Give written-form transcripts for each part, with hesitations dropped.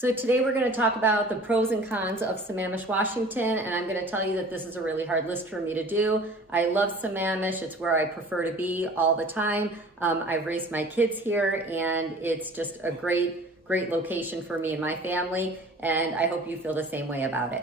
So today we're going to talk about the pros and cons of Sammamish, Washington, and I'm going to tell you that this is a really hard list for me to do. I love Sammamish. It's where I prefer to be all the time. I've raised my kids here, and it's just a great location for me and my family, and I hope you feel the same way about it.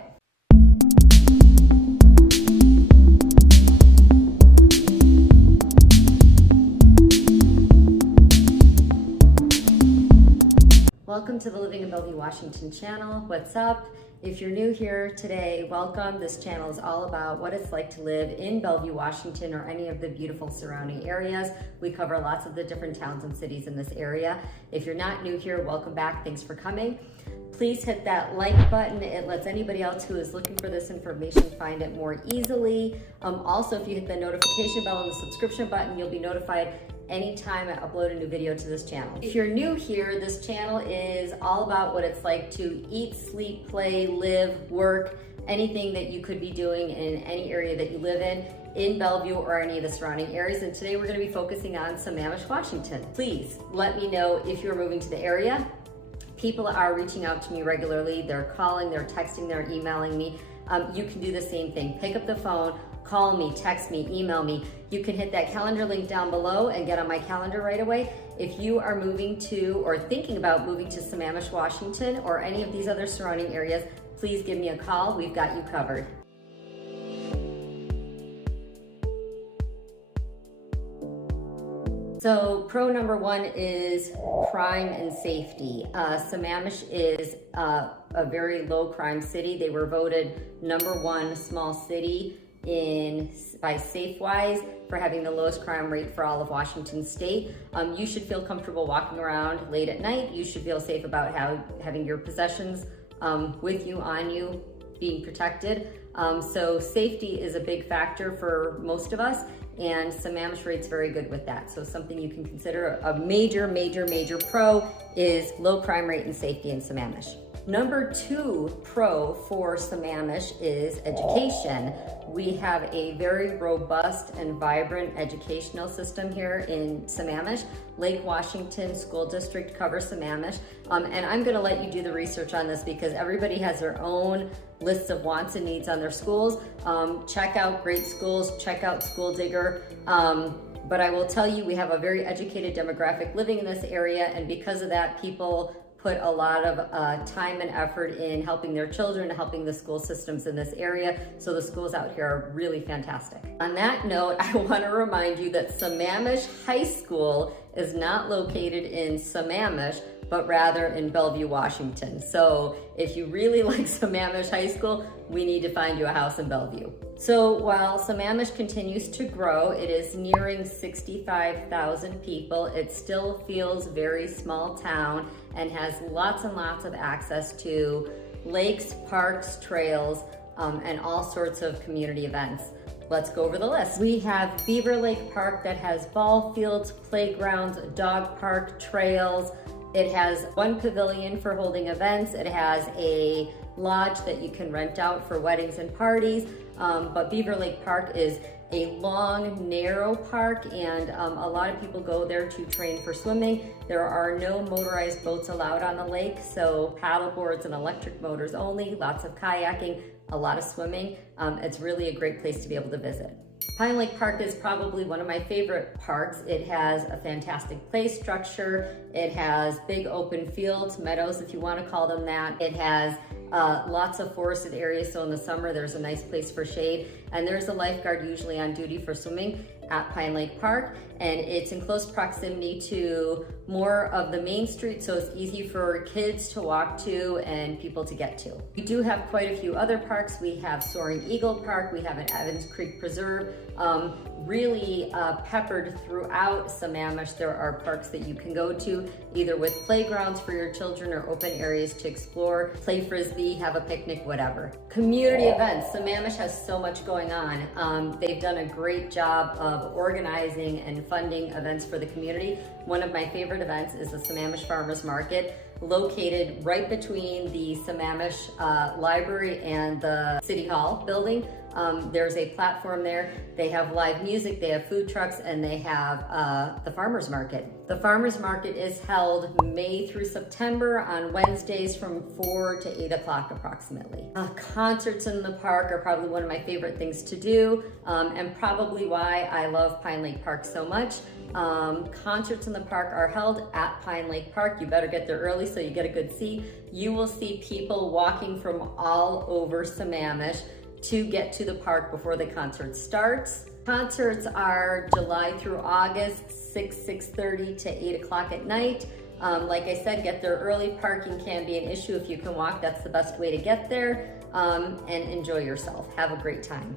Welcome to the Living in Bellevue, Washington channel. What's up? If you're new here today, welcome. This channel is all about what it's like to live in Bellevue, Washington, or any of the beautiful surrounding areas. We cover lots of the different towns and cities in this area. If you're not new here, welcome back. Thanks for coming. Please hit that like button. It lets anybody else who is looking for this information find it more easily. Also, if you hit the notification bell and the subscription button, you'll be notified anytime I upload a new video to this channel. If you're new here, this channel is all about what it's like to eat, sleep, play, live, work, anything that you could be doing in any area that you live in Bellevue or any of the surrounding areas. And today we're going to be focusing on Sammamish, Washington. Please let me know if you're moving to the area. People are reaching out to me regularly. They're calling, they're texting, they're emailing me. You can do the same thing. Pick up the phone, call me, text me, email me. You can hit that calendar link down below and get on my calendar right away. If you are moving to or thinking about moving to Sammamish, Washington, or any of these other surrounding areas, please give me a call. We've got you covered. So pro number one is crime and safety. Sammamish is a very low crime city. They were voted #1 small city by SafeWise for having the lowest crime rate for all of Washington state. You should feel comfortable walking around late at night. You should feel safe about having your possessions with you, on you, being protected. So safety is a big factor for most of us, and Sammamish rate's very good with that. So something you can consider a major pro is low crime rate and safety in Sammamish. Number 2 pro for Sammamish is education. We have a very robust and vibrant educational system here in Sammamish. Lake Washington School District covers Sammamish. And I'm gonna let you do the research on this because everybody has their own lists of wants and needs on their schools. Check out Great Schools, check out School Digger. But I will tell you, we have a very educated demographic living in this area, and because of that, people put a lot of time and effort in helping their children, helping the school systems in this area. So the schools out here are really fantastic. On that note, I want to remind you that Sammamish High School is not located in Sammamish, but rather in Bellevue, Washington. So if you really like Sammamish High School, we need to find you a house in Bellevue. So while Sammamish continues to grow, it is nearing 65,000 people. It still feels very small town and has lots and lots of access to lakes, parks, trails, and all sorts of community events. Let's go over the list. We have Beaver Lake Park that has ball fields, playgrounds, dog park, trails. It has one pavilion for holding events. It has a lodge that you can rent out for weddings and parties. But Beaver Lake Park is a long, narrow park, and a lot of people go there to train for swimming. There are no motorized boats allowed on the lake, so paddle boards and electric motors only, lots of kayaking, a lot of swimming. It's really a great place to be able to visit. Pine Lake Park is probably one of my favorite parks. It has a fantastic play structure. It has big open fields, meadows if you want to call them that. It has lots of forested areas, so in the summer there's a nice place for shade. And there's a lifeguard usually on duty for swimming at Pine Lake Park, and it's in close proximity to more of the main street, so it's easy for kids to walk to and people to get to. We do have quite a few other parks. We have Soaring Eagle Park, we have an Evans Creek Preserve. Really peppered throughout Sammamish, there are parks that you can go to, either with playgrounds for your children or open areas to explore, play frisbee, have a picnic, whatever. Community events. Sammamish has so much going on. They've done a great job of organizing and funding events for the community. One of my favorite events is the Sammamish Farmers Market, located right between the Sammamish Library and the City Hall building. There's a platform there. They have live music, they have food trucks, and they have the farmer's market. The farmer's market is held May through September on Wednesdays from 4 to 8 o'clock approximately. Concerts in the park are probably one of my favorite things to do, and probably why I love Pine Lake Park so much. Concerts in the park are held at Pine Lake Park. You better get there early so you get a good seat. You will see people walking from all over Sammamish to get to the park before the concert starts. Concerts are July through August, 6:30 to 8 o'clock at night. Like I said, get there early. Parking can be an issue. If you can walk, that's the best way to get there, and enjoy yourself. Have a great time.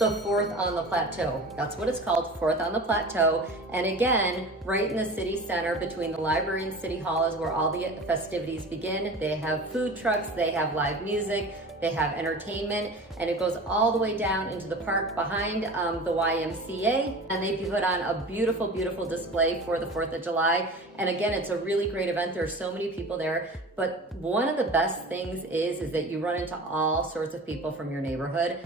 The Fourth on the Plateau. That's what it's called, Fourth on the Plateau. And again, right in the city center between the library and City Hall is where all the festivities begin. They have food trucks, they have live music, they have entertainment, and it goes all the way down into the park behind the YMCA. And they put on a beautiful, beautiful display for the 4th of July. And again, it's a really great event. There are so many people there. But one of the best things is that you run into all sorts of people from your neighborhood,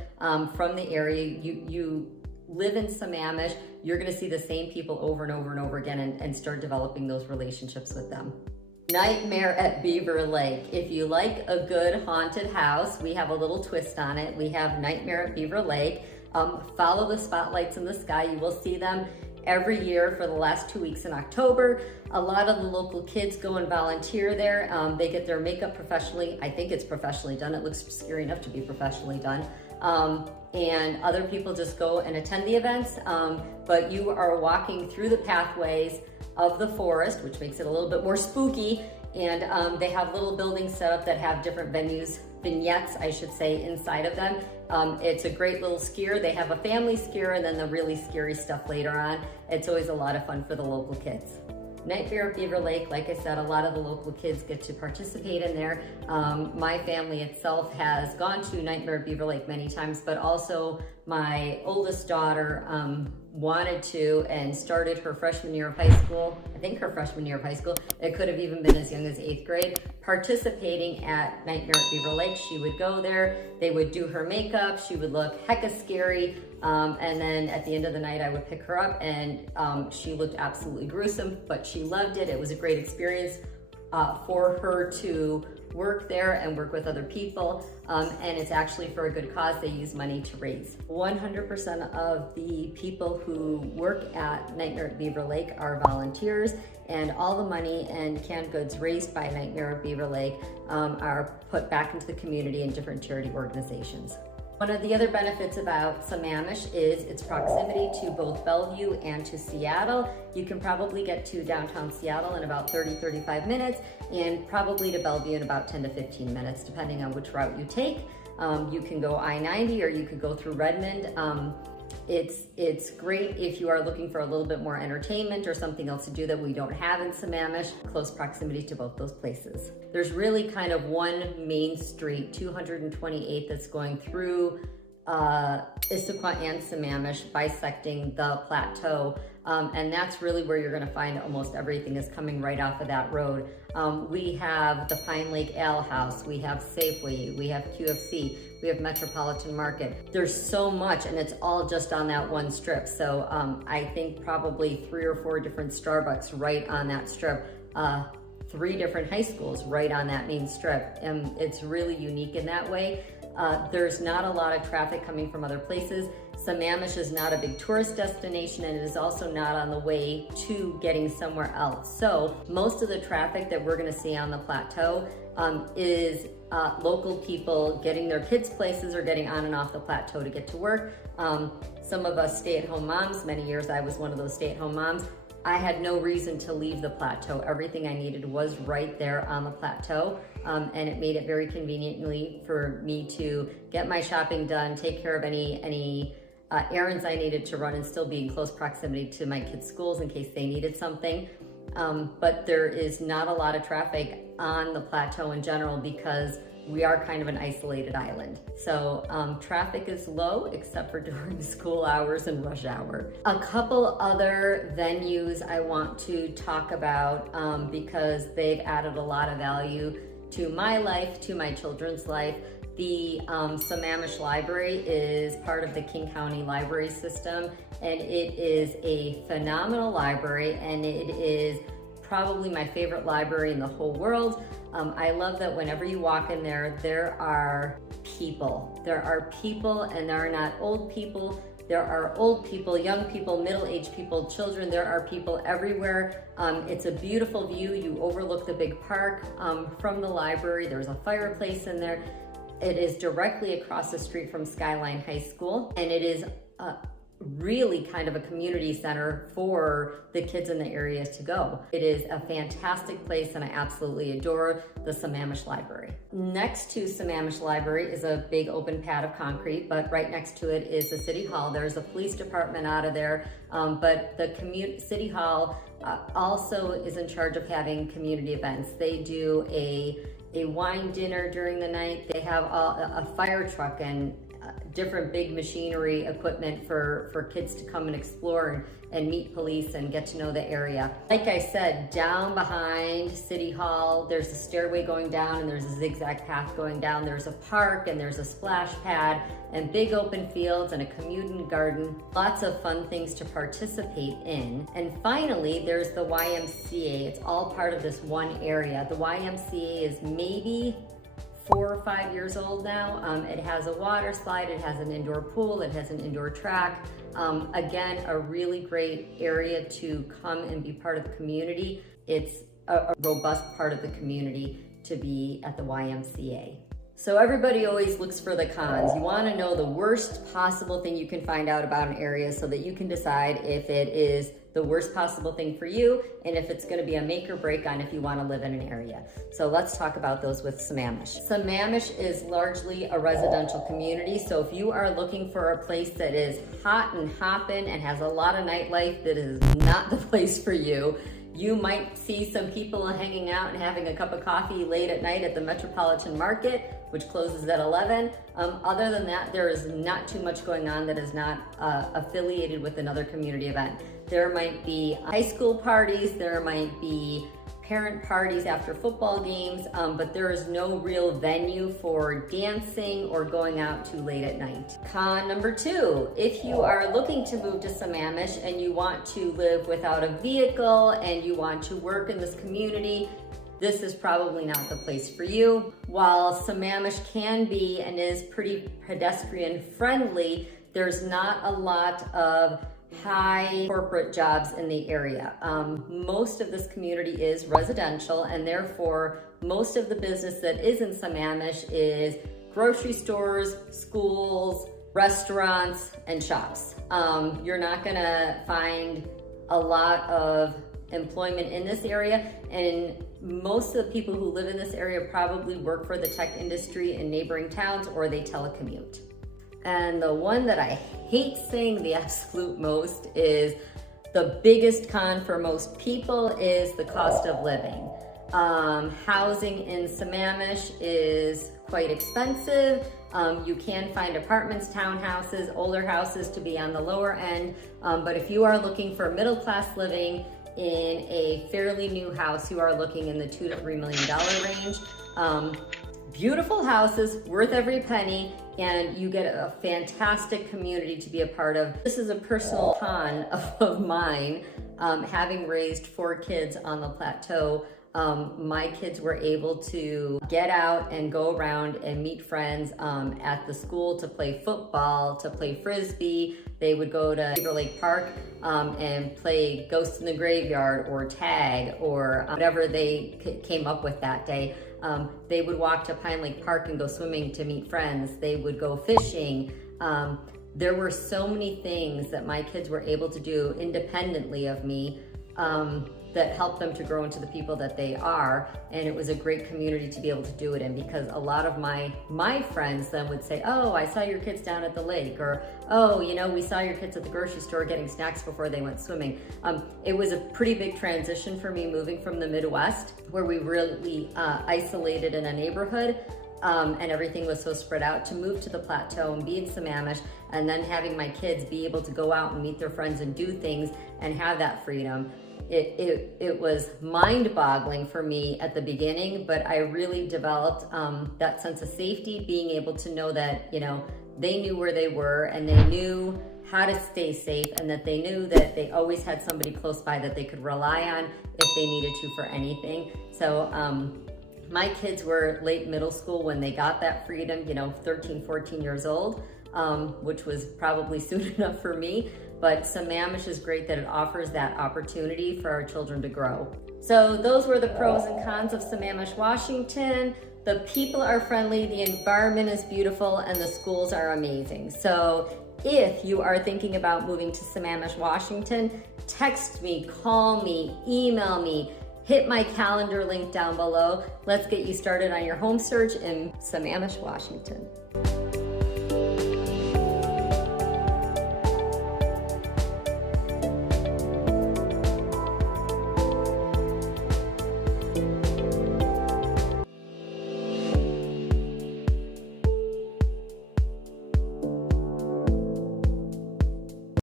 from the area. You live in Sammamish, you're gonna see the same people over and over and over again and start developing those relationships with them. Nightmare at Beaver Lake. If you like a good haunted house, we have a little twist on it. We have Nightmare at Beaver Lake. Follow the spotlights in the sky. You will see them every year for the last 2 weeks in October. A lot of the local kids go and volunteer there. They get their makeup professionally. I think it's professionally done. It looks scary enough to be professionally done. And other people just go and attend the events. But you are walking through the pathways of the forest, which makes it a little bit more spooky. And they have little buildings set up that have different vignettes, I should say, inside of them. It's a great little scare. They have a family scare and then the really scary stuff later on. It's always a lot of fun for the local kids. Nightmare at Beaver Lake, like I said, a lot of the local kids get to participate in there. My family itself has gone to Nightmare at Beaver Lake many times, but also my oldest daughter wanted to and started her freshman year of high school. I think her freshman year of high school. It could have even been as young as 8th grade. Participating at Nightmare at Beaver Lake, she would go there. They would do her makeup. She would look hecka scary. And then at the end of the night, I would pick her up and she looked absolutely gruesome, but she loved it. It was a great experience for her to work there and work with other people. And it's actually for a good cause. They use money to raise. 100% of the people who work at Nightmare at Beaver Lake are volunteers, and all the money and canned goods raised by Nightmare at Beaver Lake are put back into the community in different charity organizations. One of the other benefits about Sammamish is its proximity to both Bellevue and to Seattle. You can probably get to downtown Seattle in about 30-35 minutes, and probably to Bellevue in about 10 to 15 minutes, depending on which route you take. You can go I-90 or you could go through Redmond. It's great if you are looking for a little bit more entertainment or something else to do that we don't have in Sammamish. Close proximity to both those places. There's really kind of one main street, 228th, that's going through Issaquah and Sammamish, bisecting the plateau. And that's really where you're gonna find almost everything is coming right off of that road. We have the Pine Lake Ale House, we have Safeway, we have QFC, we have Metropolitan Market. There's so much, and it's all just on that one strip. So I think probably 3 or 4 different Starbucks right on that strip. 3 different high schools right on that main strip. And it's really unique in that way. There's not a lot of traffic coming from other places. Sammamish is not a big tourist destination, and it is also not on the way to getting somewhere else. So most of the traffic that we're gonna see on the plateau is local people getting their kids places or getting on and off the plateau to get to work. Some of us stay-at-home moms, many years I was one of those stay-at-home moms. I had no reason to leave the plateau. Everything I needed was right there on the plateau, and it made it very conveniently for me to get my shopping done, take care of any errands I needed to run, and still be in close proximity to my kids' schools in case they needed something. But there is not a lot of traffic on the plateau in general because we are kind of an isolated island. So traffic is low except for during school hours and rush hour. A couple other venues I want to talk about because they've added a lot of value to my life, to my children's life. The Sammamish Library is part of the King County Library System, and it is a phenomenal library, and it is probably my favorite library in the whole world. I love that whenever you walk in there, there are people. There are people, and there are not old people. There are old people, young people, middle-aged people, children. There are people everywhere. It's a beautiful view. You overlook the big park from the library. There's a fireplace in there. It is directly across the street from Skyline High School, and it is really kind of a community center for the kids in the area to go. It is a fantastic place, and I absolutely adore the Sammamish Library. Next to Sammamish Library is a big open pad of concrete, but right next to it is the City Hall. There's a police department out of there, but the City Hall also is in charge of having community events. They do a wine dinner during the night. They have a fire truck and different big machinery equipment for kids to come and explore and meet police and get to know the area. Like I said, down behind City Hall, there's a stairway going down and there's a zigzag path going down. There's a park and there's a splash pad and big open fields and a community garden. Lots of fun things to participate in. And finally, there's the YMCA. It's all part of this one area. The YMCA is maybe 4 or 5 years old now. It has a water slide, it has an indoor pool, it has an indoor track. Again, a really great area to come and be part of the community. It's a robust part of the community to be at the YMCA. So everybody always looks for the cons. You want to know the worst possible thing you can find out about an area so that you can decide if it is the worst possible thing for you and if it's going to be a make or break on if you want to live in an area. So let's talk about those with Sammamish. Sammamish is largely a residential community, so if you are looking for a place that is hot and hopping and has a lot of nightlife, that is not the place for you. You might see some people hanging out and having a cup of coffee late at night at the Metropolitan Market, which closes at 11. Other than that, there is not too much going on that is not affiliated with another community event. There might be high school parties, there might be parent parties after football games, but there is no real venue for dancing or going out too late at night. Con number 2, if you are looking to move to Sammamish and you want to live without a vehicle and you want to work in this community, this is probably not the place for you. While Sammamish can be and is pretty pedestrian friendly, there's not a lot of high corporate jobs in the area. Most of this community is residential, and therefore most of the business that is in Sammamish is grocery stores, schools, restaurants, and shops. You're not gonna find a lot of employment in this area, and most of the people who live in this area probably work for the tech industry in neighboring towns, or they telecommute. And the one that I hate saying the absolute most is the biggest con for most people is the cost of living. Housing in Sammamish is quite expensive. You can find apartments, townhouses, older houses to be on the lower end. But if you are looking for middle class living in a fairly new house, you are looking in the $2 to $3 million range. Beautiful houses, worth every penny, and you get a fantastic community to be a part of. This is a personal con of mine, having raised 4 kids on the plateau. My kids were able to get out and go around and meet friends at the school to play football, to play frisbee. They would go to Beaver Lake Park and play Ghost in the Graveyard or tag or whatever they came up with that day. They would walk to Pine Lake Park and go swimming to meet friends. They would go fishing. There were so many things that my kids were able to do independently of me that helped them to grow into the people that they are. And it was a great community to be able to do it in, because a lot of my friends then would say, oh, I saw your kids down at the lake, or, oh, you know, we saw your kids at the grocery store getting snacks before they went swimming. It was a pretty big transition for me moving from the Midwest, where we really isolated in a neighborhood, and everything was so spread out, to move to the plateau and be in Sammamish, and then having my kids be able to go out and meet their friends and do things and have that freedom. it was mind-boggling for me at the beginning, but I really developed that sense of safety, being able to know that, you know, they knew where they were and they knew how to stay safe, and that they knew that they always had somebody close by that they could rely on if they needed to for anything. So my kids were late middle school when they got that freedom, you know, 13, 14 years old, which was probably soon enough for me. But Sammamish is great that it offers that opportunity for our children to grow. So those were the pros and cons of Sammamish, Washington. The people are friendly, the environment is beautiful, and the schools are amazing. So if you are thinking about moving to Sammamish, Washington, text me, call me, email me, hit my calendar link down below. Let's get you started on your home search in Sammamish, Washington.